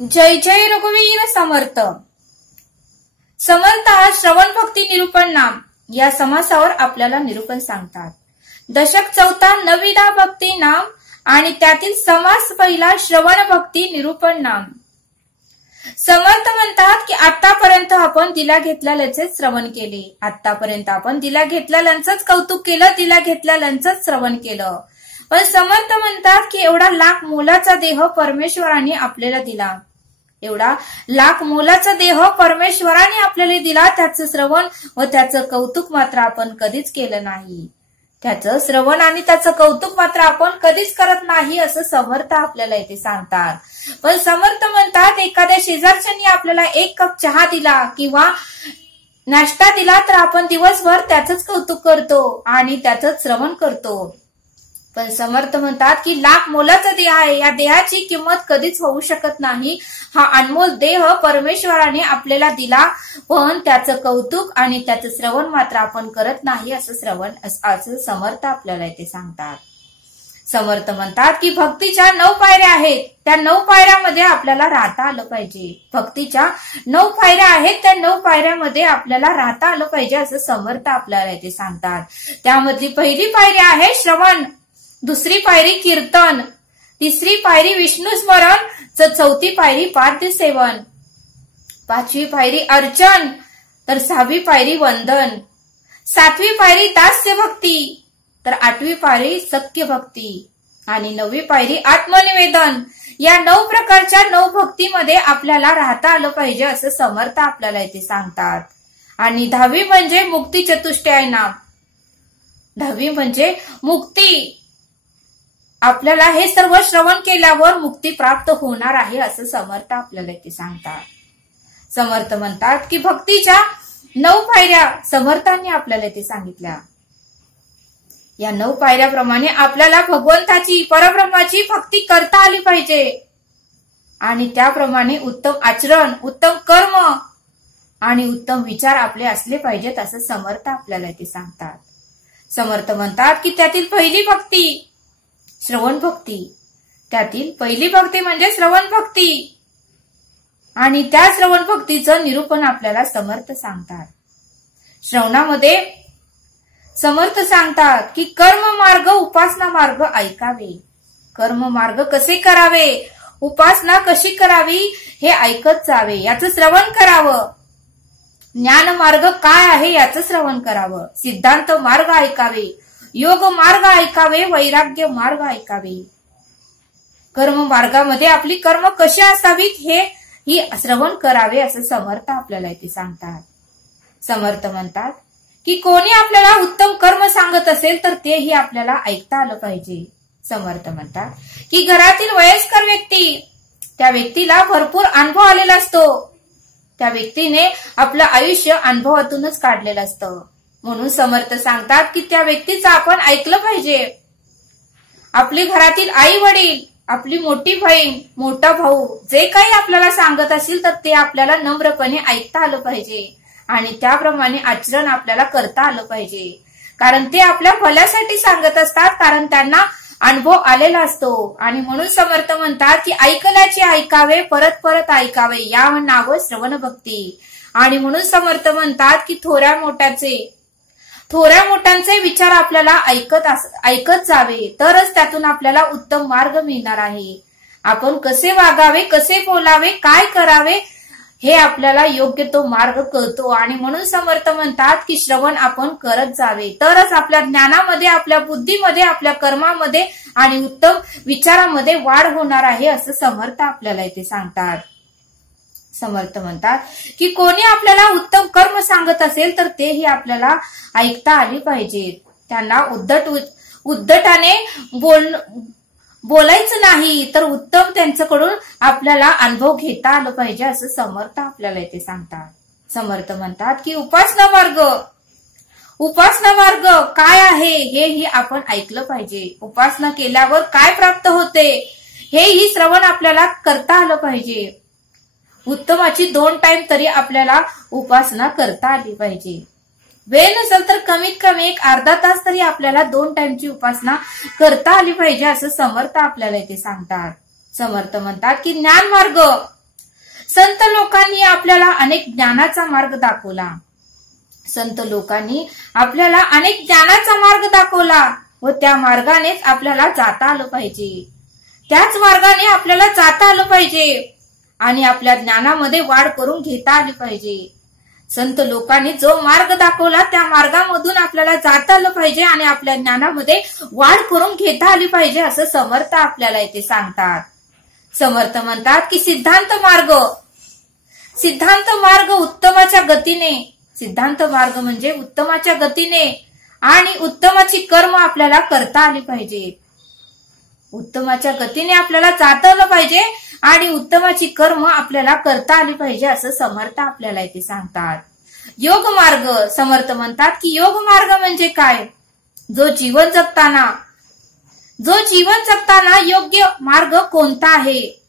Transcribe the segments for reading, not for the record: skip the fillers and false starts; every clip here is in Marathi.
जय जय रघुवीर समर्थ। समर्थ आज श्रवण भक्ती निरूपण नाम या समासावर आपल्याला निरूपण सांगतात। दशक चौथा नविदा भक्ती नाम आणि त्यातील समास पहिला श्रवण भक्ती निरूपण नाम। समर्थ म्हणतात की आतापर्यंत आपण दिला घेतलेल्याचे श्रवण केले, आतापर्यंत आपण दिला घेतलेल्यांचंच कौतुक केलं, दिला घेतलेल्यांचंच श्रवण केलं। पण समर्थ म्हणतात की एवढा लाख मोलाचा देह परमेश्वराने आपल्याला दिला, एवढा लाख मोलाचा देह परमेश्वराने आपल्याला दिला, त्याचं श्रवण व त्याचं कौतुक मात्र आपण कधीच केलं नाही। त्याचं श्रवण आणि त्याचं कौतुक मात्र आपण कधीच करत नाही असं समर्थ आपल्याला इथे सांगतात। पण समर्थ म्हणतात एखाद्या शेजारच्यानी आपल्याला एक कप चहा दिला किंवा नाश्ता दिला तर आपण दिवसभर त्याचंच कौतुक करतो आणि त्याचंच श्रवण करतो। पण समर्थ म्हणतात की लाख मोलाचा देह आहे, या देहाची किंमत कधीच होऊ शकत नाही। हा अनमोल देह परमेश्वराने आपल्याला दिला, पण त्याचं कौतुक आणि त्याचं श्रवण मात्र आपण करत नाही असं समर्थ आपल्याला इथे सांगतात। समर्थ म्हणतात की भक्तीच्या 9 पायऱ्या आहेत, त्या 9 पायऱ्यामध्ये आपल्याला राहता आलं पाहिजे। भक्तीच्या 9 पायऱ्या आहेत, त्या 9 पायऱ्यामध्ये आपल्याला राहता आलं पाहिजे असं समर्थ आपल्याला इथे सांगतात। त्यामधली पहिली पायरी आहे श्रवण, दुसरी पायरी कीर्तन, तिसरी पायरी विष्णू स्मरण, चौथी पायरी पाद्य सेवन, 5वी पायरी अर्चन, तर 6वी पायरी वंदन, 7वी पायरी दास्य भक्ती, तर 8वी पायरी सख्य भक्ती आणि 9वी पायरी आत्मनिवेदन। या 9 प्रकारच्या 9 भक्तीमध्ये आपल्याला राहता आलं पाहिजे असं समर्थ आपल्याला इथे सांगतात। आणि 10वी म्हणजे मुक्ती चतुष्टय नाम, 10वी म्हणजे मुक्ती। आपल्याला हे सर्व श्रवण केल्यावर मुक्ती प्राप्त होणार आहे असं समर्थ आपल्याला इथे सांगतात। समर्थ म्हणतात की भक्तीच्या 9 पायऱ्या समर्थांनी आपल्याला इथे सांगितल्या। या 9 पायऱ्याप्रमाणे आपल्याला भगवंताची परब्रह्माची भक्ती करता आली पाहिजे आणि त्याप्रमाणे उत्तम आचरण, उत्तम कर्म आणि उत्तम विचार आपले असले पाहिजेत असं समर्थ आपल्याला इथे सांगतात। समर्थ म्हणतात की त्यातील पहिली भक्ती श्रवण भक्ती, त्यातील पहिली भक्ती म्हणजे श्रवण भक्ती आणि त्या श्रवण भक्तीचं निरूपण आपल्याला समर्थ सांगतात। श्रवणामध्ये समर्थ सांगतात की कर्म मार्ग उपासना मार्ग ऐकावे, कर्म मार्ग कसे करावे, उपासना कशी करावी हे ऐकत जावे, याचं श्रवण करावं। ज्ञान मार्ग काय आहे याचं श्रवण करावं, सिद्धांत मार्ग ऐकावे, योग मार्ग ऐकावे, वैराग्य मार्ग ऐकावे। कर्म मार्गामध्ये आपली कर्म कशी असावीत ही श्रवण करावे असं समर्थ आपल्याला इथे सांगतात। समर्थ म्हणतात की कोणी आपल्याला उत्तम कर्म सांगत असेल तर तेही आपल्याला ऐकता आलं पाहिजे। समर्थ म्हणतात की घरातील वयस्कर व्यक्ती, त्या व्यक्तीला भरपूर अनुभव आलेला असतो, त्या व्यक्तीने आपलं आयुष्य अनुभवातूनच काढलेलं असतं, म्हणून समर्थ सांगतात की त्या व्यक्तीचं आपण ऐकलं पाहिजे। आपली घरातील आई वडील, आपली मोठी बहीण, मोठा भाऊ जे काही आपल्याला सांगत असेल तर ते आपल्याला नम्रपणे ऐकता आलं पाहिजे आणि त्याप्रमाणे आचरण आपल्याला करता आलं पाहिजे, कारण ते आपल्या भल्यासाठी सांगत असतात, कारण त्यांना अनुभव आलेला असतो। आणि म्हणून समर्थ म्हणतात की ऐकल्याचे ऐकावे, परत परत ऐकावे, या नाव श्रवण भक्ती। आणि म्हणून समर्थ म्हणतात की थोड्या मोठ्यांचे विचार आपल्याला ऐकत जावे, तरच त्यातून आपल्याला उत्तम मार्ग मिळणार आहे। आपण कसे वागावे, कसे बोलावे, काय करावे हे आपल्याला योग्य तो मार्ग कळतो। आणि म्हणून समर्थ म्हणतात की श्रवण आपण करत जावे, तरच आपल्या ज्ञानामध्ये, आपल्या बुद्धीमध्ये, आपल्या कर्मामध्ये आणि उत्तम विचारामध्ये वाढ होणार आहे असं समर्थ आपल्याला इथे सांगतात। समर्थ म्हणतात की कोणी आपल्याला उत्तम कर्म सांगत असेल तर तेही आपल्याला ऐकता आली पाहिजेत, त्यांना उद्धटाने बोलायचं नाही, तर उत्तम त्यांच्याकडून आपल्याला अनुभव घेता आलं पाहिजे असं समर्थ आपल्याला इथे सांगतात। समर्थ म्हणतात की उपासना मार्ग काय आहे हेही आपण ऐकलं पाहिजे, उपासना केल्यावर काय प्राप्त होते हेही श्रवण आपल्याला करता आलं पाहिजे। उत्तमाची 2 टाइम तरी आपल्याला उपासना करता आली पाहिजे, वेळ नसेल तर कमीत कमी एक अर्धा तास तरी आपल्याला 2 टाइमची उपासना करता आली पाहिजे असं समर्थ आपल्याला इथे सांगतात। समर्थ म्हणतात की ज्ञान मार्ग संत लोकांनी आपल्याला अनेक ज्ञानाचा मार्ग दाखवला. संत लोकांनी आपल्याला अनेक ज्ञानाचा मार्ग दाखवला व त्या मार्गानेच आपल्याला जाता आलं पाहिजे. त्याच मार्गाने आपल्याला जाता आलं पाहिजे आणि आपल्या ज्ञानामध्ये वाढ करून घेता आली पाहिजे. संत लोकांनी जो मार्ग दाखवला त्या मार्गामधून आपल्याला जाता आलं पाहिजे आणि आपल्या ज्ञानामध्ये वाढ करून घेता आली पाहिजे असं समर्थ आपल्याला इथे सांगतात. समर्थ म्हणतात की सिद्धांत मार्ग उत्तमाच्या गतीने, सिद्धांत मार्ग म्हणजे उत्तमाच्या गतीने आणि उत्तमाची कर्म आपल्याला करता आली पाहिजे. उत्तमाच्या गतीने आपल्याला जाता आलं पाहिजे आणि उत्तमाची कर्म आपल्याला करता आली पाहिजे असं समर्थ आपल्याला इथे सांगतात. योग मार्ग, समर्थ म्हणतात की योग मार्ग म्हणजे काय? जो जीवन जगताना योग्य मार्ग कोणता आहे?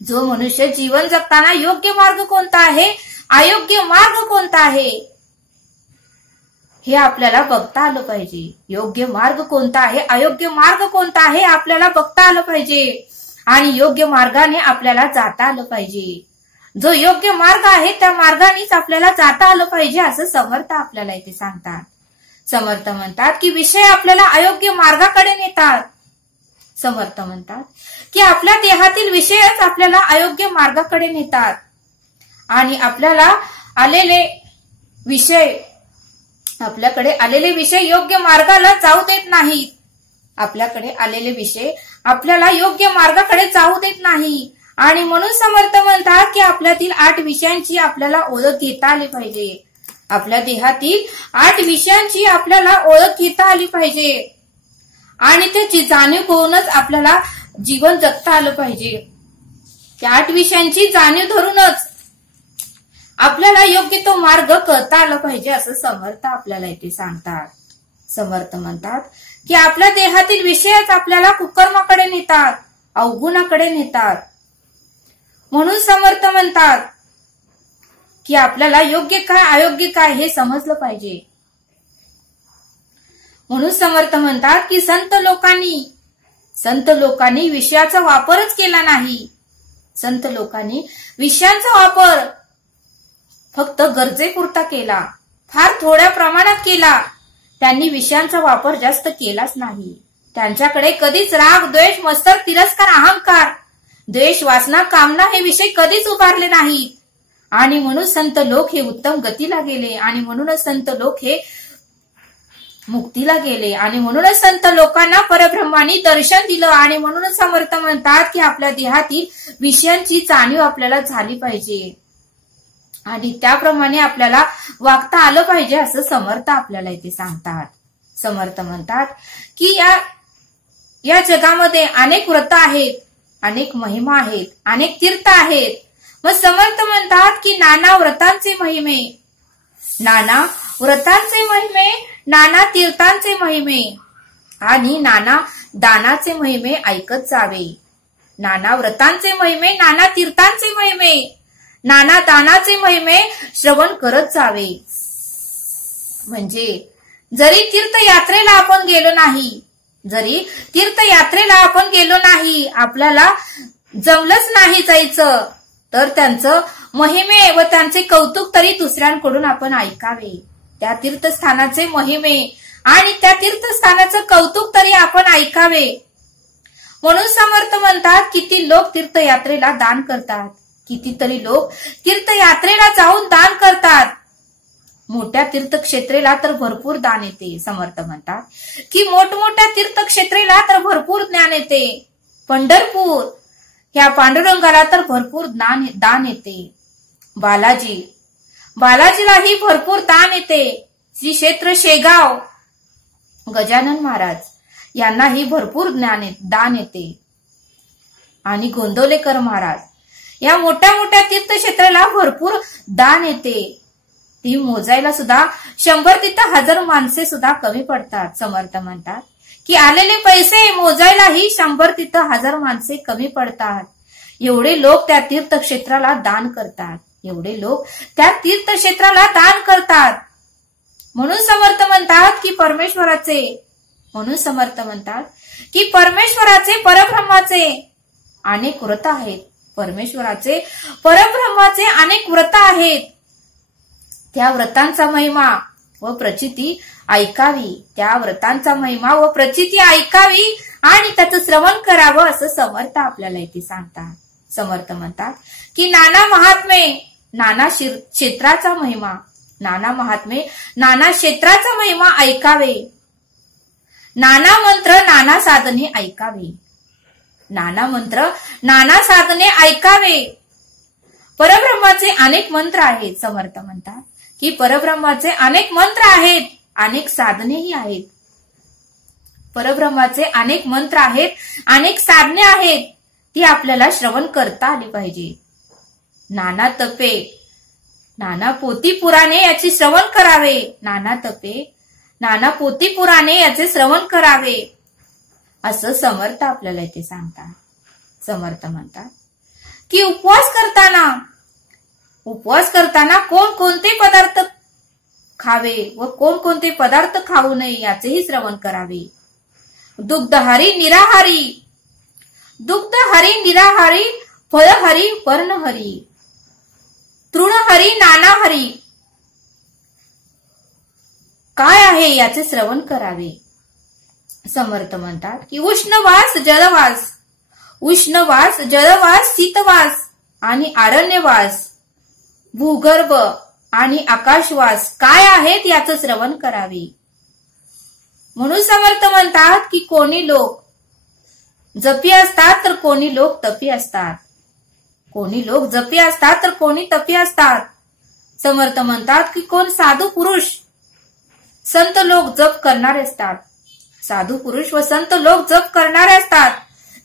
जो मनुष्य जीवन जगताना योग्य मार्ग कोणता आहे, अयोग्य मार्ग कोणता आहे हे आपल्याला बघता आलं पाहिजे. योग्य मार्ग कोणता आहे, अयोग्य मार्ग कोणता आहे आपल्याला बघता आलं पाहिजे आणि योग्य मार्गाने आपल्याला जाता आलं पाहिजे. जो योग्य मार्ग आहे त्या मार्गानेच आपल्याला जाता आलं पाहिजे असं समर्थ आपल्याला इथे सांगतात. समर्थ म्हणतात की विषय आपल्याला अयोग्य मार्गाकडे नेतात. समर्थ म्हणतात की आपल्या देहातील विषयच आपल्याला अयोग्य मार्गाकडे नेतात आणि आपल्याकडे आलेले विषय योग्य मार्गाला जाऊ देत नाहीत. आपल्याकडे आलेले विषय आपल्याला योग्य मार्गाकडे जाऊ देत नाही आणि म्हणून समर्थ म्हणतात की आपल्यातील 8 विषयांची आपल्याला ओळख घेता आली पाहिजे. आपल्या देहातील 8 विषयांची आपल्याला ओळख घेता आली पाहिजे आणि त्याची जाणीव करूनच आपल्याला जीवन जगता आलं पाहिजे. त्या 8 विषयांची जाणीव धरूनच आपल्याला योग्य तो मार्ग कळता आला पाहिजे असं समर्थ आपल्याला इथे सांगतात. समर्थ म्हणतात की आपल्या देहातील विषयच आपल्याला कुकर्माकडे नेतात, अवगुणाकडे नेतात. म्हणून समर्थ म्हणतात की आपल्याला योग्य काय अयोग्य काय हे समजलं पाहिजे. म्हणून समर्थ म्हणतात की संत लोकांनी विषयाचा वापरच केला नाही. संत लोकांनी विषयांचा वापर फक्त गरजेपुरता केला, फार थोड्या प्रमाणात केला. त्यांनी विषयांचा वापर जास्त केलाच नाही. त्यांच्याकडे कधीच राग, द्वेष, मत्सर, तिरस्कार, अहंकार, द्वेष, वासना, कामना हे विषय कधीच उभारले नाहीत आणि म्हणून संत लोक हे उत्तम गतीला गेले आणि म्हणूनच संत लोक हे मुक्तीला गेले आणि म्हणूनच संत लोकांना परब्रह्मानी दर्शन दिलं आणि म्हणूनच समर्थ म्हणतात की आपल्या देहातील विषयांची जाणीव आपल्याला झाली पाहिजे आणि त्याप्रमाणे आपल्याला वागता आलं पाहिजे असं समर्थ आपल्याला इथे सांगतात. समर्थ म्हणतात की या जगामध्ये अनेक व्रत आहेत, अनेक महिमा आहेत, अनेक तीर्थ आहेत. मग समर्थ म्हणतात की नाना व्रतांचे महिमे, नाना तीर्थांचे महिमे आणि नाना दानाचे महिमे ऐकत जावे. नाना व्रतांचे महिमे, नाना तीर्थांचे महिमे, नाना दानाचे महिमे श्रवण करत जावे. म्हणजे जरी तीर्थयात्रेला आपण गेलो नाही, आपल्याला जमलंच नाही जायचं, तर त्यांचं महिमे व त्यांचे कौतुक तरी दुसऱ्यांकडून आपण ऐकावे. त्या तीर्थस्थानाचे महिमे आणि त्या तीर्थस्थानाचं कौतुक तरी आपण ऐकावे. म्हणून समर्थ म्हणतात किती लोक तीर्थयात्रेला दान करतात, कितीतरी लोक तीर्थयात्रेला जाऊन दान करतात. मोठ्या तीर्थक्षेत्रेला तर भरपूर दान येते. समर्थ म्हणतात की मोठमोठ्या तीर्थक्षेत्रेला तर भरपूर ज्ञान येते. पंढरपूर ह्या पांडुरंगाला तर भरपूर दान येते. बालाजीलाही भरपूर दान येते. श्री क्षेत्र शेगाव गजानन महाराज यांनाही भरपूर दान येते आणि गोंदवलेकर महाराज या मोठ्या मोठ्या तीर्थक्षेत्राला भरपूर दान येते. ती मोजायला सुद्धा 100 तिथं 1000 माणसे सुद्धा कमी पडतात. समर्थ म्हणतात की आलेले पैसे मोजायलाही 100 तिथं 1000 माणसे कमी पडतात. एवढे लोक त्या तीर्थक्षेत्राला दान करतात, एवढे लोक त्या तीर्थक्षेत्राला दान करतात. म्हणून समर्थ म्हणतात की परमेश्वराचे परब्रह्माचे अनेक व्रत आहेत. परमेश्वराचे परब्रह्माचे अनेक व्रत आहेत. त्या व्रतांचा महिमा व प्रचिती ऐकावी. त्या व्रतांचा महिमा व प्रचिती ऐकावी आणि त्याचं श्रवण करावं असं समर्थ आपल्याला इथे सांगतात. समर्थ म्हणतात की नाना महात्मे नाना क्षेत्राचा महिमा, नाना महात्मे नाना क्षेत्राचा महिमा ऐकावे. नाना मंत्र नाना साधने ऐकावे. नाना मंत्र नाना साधने ऐकावे. परब्रह्माचे अनेक मंत्र आहेत. समर्थ म्हणतात की परब्रह्माचे अनेक मंत्र आहेत, अनेक साधनेही आहेत. परब्रह्माचे अनेक मंत्र आहेत, अनेक साधने आहेत, ती आपल्याला श्रवण करता आली पाहिजे. नाना तपे नाना पोथी पुराणे याचे श्रवण करावे. नाना तपे नाना पोथी पुराणे याचे श्रवण करावे असं समर्थ आपल्याला इथे सांगतात. समर्थ म्हणतात की उपवास करताना कोणकोणते पदार्थ खावे व कोणकोणते पदार्थ खाऊ नये याचेही श्रवण करावे. दुग्धहरी निराहारी फळहरी पर्णहरी तृणहरी नानाहरी काय आहे याचे श्रवण करावे. समर्थ म्हणतात की उष्णवास जलवास शीतवास आणि आरण्यवास, भूगर्भ आणि आकाशवास काय आहेत याचं श्रवण करावे. म्हणून समर्थ म्हणतात की कोणी लोक जपी असतात तर कोणी लोक तपी असतात. कोणी लोक जपी असतात तर कोणी तपी असतात. समर्थ म्हणतात की कोण साधू पुरुष संत लोक जप करणारे असतात. साधू पुरुष व संत लोक जप करणारे असतात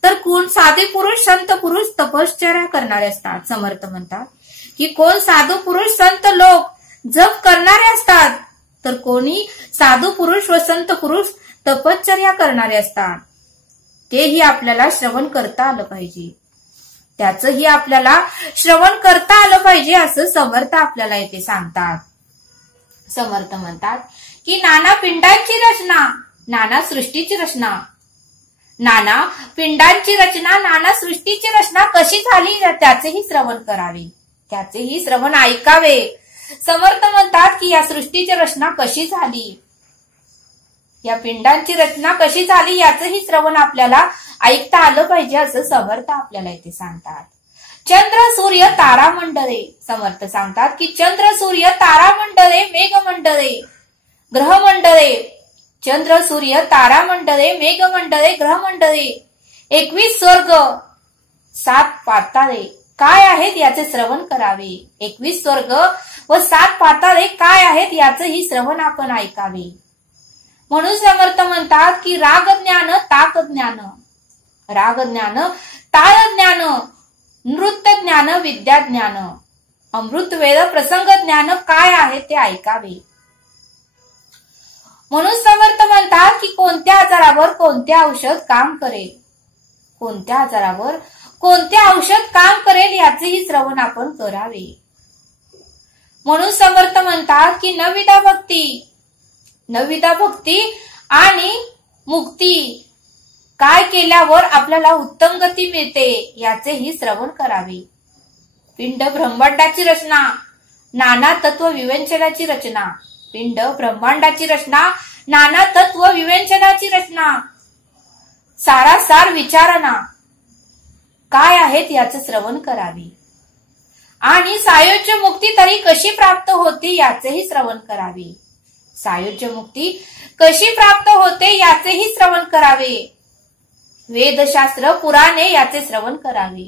तर कोण साधे पुरुष संत पुरुष तपश्चर्या करणारे असतात. समर्थ म्हणतात की कोण साधू पुरुष संत लोक जप करणारे असतात तर कोणी साधू पुरुष व संत पुरुष तपश्चर्या करणारे असतात. तेही आपल्याला श्रवण करता आलं पाहिजे. त्याचंही आपल्याला श्रवण करता आलं पाहिजे असं समर्थ आपल्याला इथे सांगतात. समर्थ म्हणतात की नाना पिंडांची रचना नाना सृष्टीची रचना, नाना पिंडांची रचना नाना सृष्टीची रचना कशी झाली त्याचेही श्रवण करावे. त्याचेही श्रवण ऐकावे. समर्थ म्हणतात की या सृष्टीची रचना कशी झाली, या पिंडांची रचना कशी झाली याचंही श्रवण आपल्याला ऐकता आलं पाहिजे असं समर्थ आपल्याला इथे सांगतात. चंद्र सूर्य तारामंडळे. समर्थ सांगतात की चंद्र सूर्य तारामंडळे मेघमंडळे ग्रहमंडळे, चंद्र सूर्य तारामंडळे मेघमंडळे ग्रहमंडळे, 21 स्वर्ग 7 पाताळे काय आहेत याचे श्रवण करावे. 21 स्वर्ग व 7 पाताळे काय आहेत याचंही श्रवण आपण ऐकावे. म्हणून समर्थ म्हणतात की राग ज्ञान ताक ज्ञान, राग ज्ञान ताळ ज्ञान, नृत्य ज्ञान विद्या ज्ञान, अमृत वेद प्रसंग ज्ञान काय आहे ते ऐकावे. म्हणून समर्थ म्हणतात की कोणत्या आजारावर कोणते औषध काम करेल, कोणत्या आजारावर कोणते औषध काम करेल याचेही श्रवण आपण करावे. म्हणून समर्थ म्हणतात की नवविधा भक्ती आणि मुक्ती काय केल्यावर आपल्याला उत्तम गती मिळते याचेही श्रवण करावे. पिंड ब्रह्मांडाची रचना नाना तत्व विवेचनाची रचना, पिंड ब्रह्मांडाची रचना नाना तत्व विवेचनाची रचना, सारासार विचारणा काय आहेत याचं श्रवण करावे. आणि सायुज्य मुक्ती तरी कशी प्राप्त होते याचेही श्रवण करावे. सायुज्य मुक्ती कशी प्राप्त होते याचेही श्रवण करावे. वेदशास्त्र पुराणे याचे श्रवण करावे.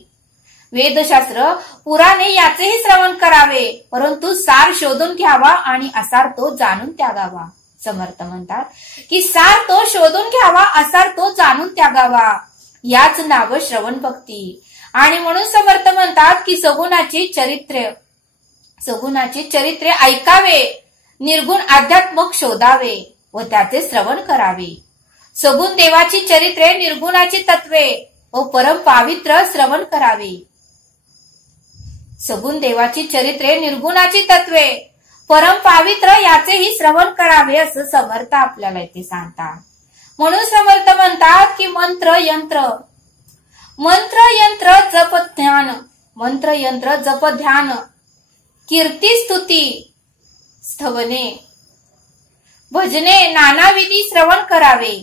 वेदशास्त्र पुराणे याचेही श्रवण करावे, परंतु सार शोधून घ्यावा आणि असार तो जाणून त्यागावा. समर्थ म्हणतात की सार तो शोधून घ्यावा, असार तो जाणून त्यागावा. याच नाव श्रवण भक्ती. आणि म्हणून समर्थ म्हणतात की सगुणाची चरित्रे ऐकावे, निर्गुण आध्यात्मक शोधावे व त्याचे श्रवण करावे. सगुण देवाची चरित्रे निर्गुणाची तत्वे व परम पावित्र श्रवण करावे. सगुण देवाची चरित्रे निर्गुणाची तत्वे परम पावित्र याचेही श्रवण करावे असं समर्थ आपल्याला इथे सांगतात. म्हणून समर्थ म्हणतात की मंत्र यंत्र जप ज्ञान मंत्र यंत्र जप ध्यान कीर्ती स्तुती स्तवने भजने नानाविधी श्रवण करावे.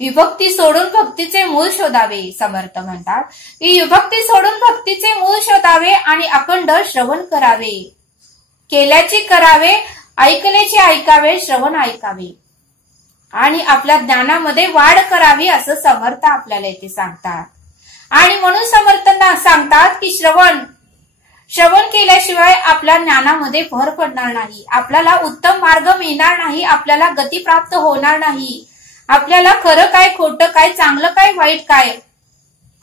विभक्ती सोडून भक्तीचे मूळ शोधावे. समर्थ म्हणतात की विभक्ती सोडून भक्तीचे मूळ शोधावे आणि अखंड श्रवण करावे. केल्याचे करावे, ऐकल्याचे ऐकावे, श्रवण ऐकावे आणि आपल्या ज्ञानामध्ये वाढ करावी असं समर्थ आपल्याला इथे सांगतात. आणि म्हणून समर्थांना सांगतात की श्रवण केल्याशिवाय आपल्या ज्ञानामध्ये भर पडणार नाही, आपल्याला उत्तम मार्ग मिळणार नाही, आपल्याला गती प्राप्त होणार नाही, आपल्याला खरं काय खोटं काय चांगलं काय वाईट काय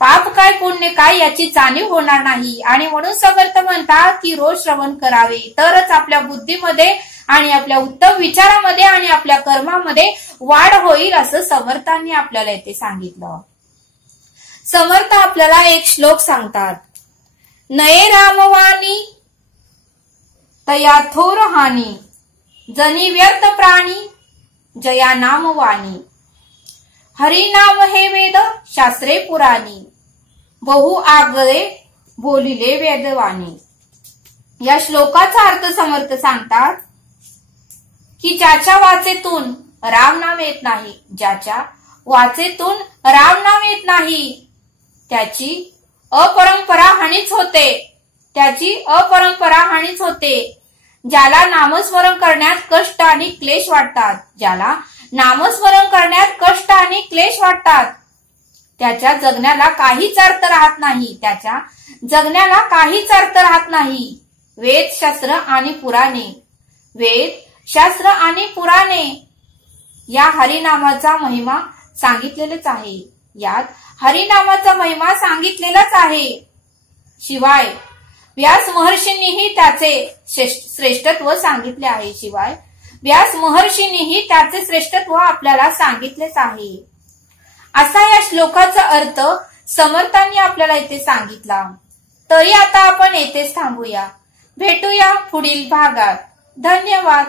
पाप काय पुण्य काय याची जाणीव होणार नाही. आणि म्हणून समर्थ म्हणतात की रोज श्रवण करावे, तरच आपल्या बुद्धीमध्ये आणि आपल्या उत्तम विचारामध्ये आणि आपल्या कर्मामध्ये वाढ होईल असं समर्थांनी आपल्याला इथे सांगितलं. समर्थ आपल्याला एक श्लोक सांगतात. नये रामवाणी तया थोर हानी, जनी व्यर्थ प्राणी जया नाम वाणी. हरी नाम हे वेद शास्त्रे पुराणी, बहु आगळे बोलिले वेदवाणी. या श्लोकाचा अर्थ समर्थ सांगतात की ज्याच्या वाचेतून राम नाम येत नाही, ज्याच्या वाचेतून राम नाम येत नाही त्याची अपरंपरा हानीच होते, त्याची अपरंपरा हानीच होते. ज्याला नामस्मरण करण्यात कष्ट आणि क्लेश वाटतात, ज्याला नामस्मरण करण्यात कष्ट आणि क्लेश वाटतात त्याच्या जगण्याला काहीच अर्थ राहत नाही, त्याच्या जगण्याला काहीच अर्थ राहत नाही. वेद शास्त्र आणि पुराणे, वेद शास्त्र आणि पुराणे या हरिनामाचा महिमा सांगितलेलाच आहे, यात हरिनामाचा महिमा सांगितलेलाच आहे. शिवाय व्यास महर्षींनीही त्याचे श्रेष्ठत्व सांगितले आहे, शिवाय व्यास महर्षींनीही त्याचे श्रेष्ठत्व आपल्याला सांगितलेच आहे. असा या श्लोकाचा अर्थ समर्थांनी आपल्याला इथे सांगितला. तरी आता आपण येथेच थांबूया, भेटूया पुढील भागात. धन्यवाद.